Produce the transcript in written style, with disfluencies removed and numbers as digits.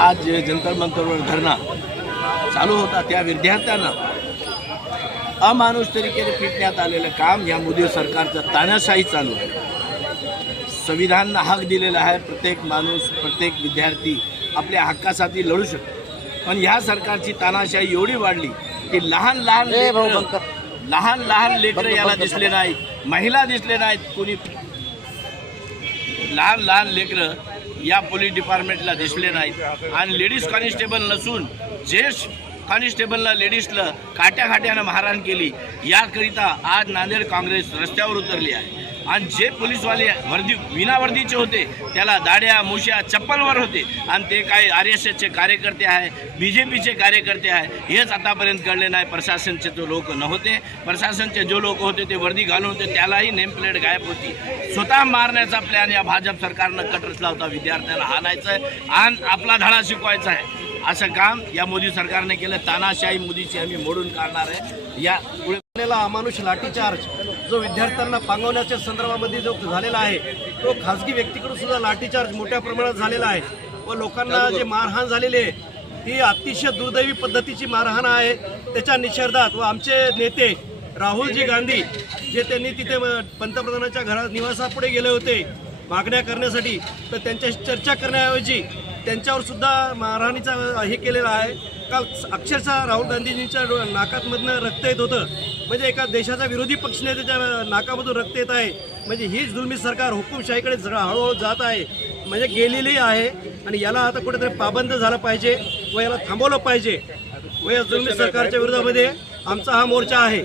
आज जे जंतर मंतरवर धरणा चालू होता त्या विद्यार्थ्यांना अमानुष तरीकेने पिटण्यात आलेलं काम या मोदी सरकारचं तानाशाही चालू आहे। संविधानानं हक दिलेला आहे, प्रत्येक माणूस प्रत्येक विद्यार्थी आपल्या हक्कासाठी लढू शकतो, पण ह्या सरकारची तानाशाही एवढी वाढली की लहान लहान लेकरं याला दिसले नाही, महिला दिसले नाहीत, कोणी लहान लेकरं या पोलीस डिपार्टमेंटला दिसले नाहीत आणि लेडीज कॉन्स्टेबल नसून जेष्ठ कॉन्स्टेबलला लेडीजला काट्यानं मारहाण केली। याकरिता आज नांदेड काँग्रेस रस्त्यावर उतरली आहे आणि जे पोलीसवाले विनावर्दीचे होते त्याला दाड्या मुश्या चप्पलवर होते आणि ते काय RSSचे कार्यकर्ते आहे, BJPचे कार्यकर्ते आहे हेच आतापर्यंत कळले नाही। प्रशासनचे जो लोक नव्हते, प्रशासनचे जो लोक होते ते वर्दी घालून होते, त्यालाही नेमप्लेट गायब होती। स्वतः मारण्याचा प्लॅन या भाजप सरकारनं कट रचला होता, विद्यार्थ्यांना हाणायचं आहे आणि आपला धडा शिकवायचा आहे, असं काम या मोदी सरकारने केलं। तानाशाही मोदीची आम्ही मोडून काढणार आहे। या पुढेला अमानुष लाठीचार्ज जो विद्यार्थ्यांना पांगवण्याच्या संदर्भामध्ये जो झालेला आहे तो खासगी व्यक्तीकडून सुद्धा लाठीचार्ज मोठ्या प्रमाणात झालेला आहे व लोकांना जे मारहाण झालेली आहे ती अतिशय दुर्दैवी पद्धतीची मारहाण आहे। त्याच्या निषेधार्थ व आमचे नेते राहुलजी गांधी जे त्यांनी तिथे पंतप्रधानाच्या निवासापुढे गेले होते मागण्या करण्यासाठी, तर त्यांच्याशी चर्चा करण्याऐवजी त्यांच्यावर सुद्धा मारहाणीचा हे केलेला आहे। काल अक्षरशः राहुल गांधीजींच्या नाकातमधनं रक्त येत होतं, म्हणजे एका देशाचा विरोधी पक्षनेत्याच्या नाकामधून रक्त येत आहे, म्हणजे हीच जुलमी सरकार हुकुमशाहीकडे हळूहळू जात आहे, म्हणजे गेलेली आहे आणि याला आता कुठेतरी पाबंद झालं पाहिजे व याला थांबवलं पाहिजे व या जुलमी सरकारच्या विरोधामध्ये आमचा हा मोर्चा आहे।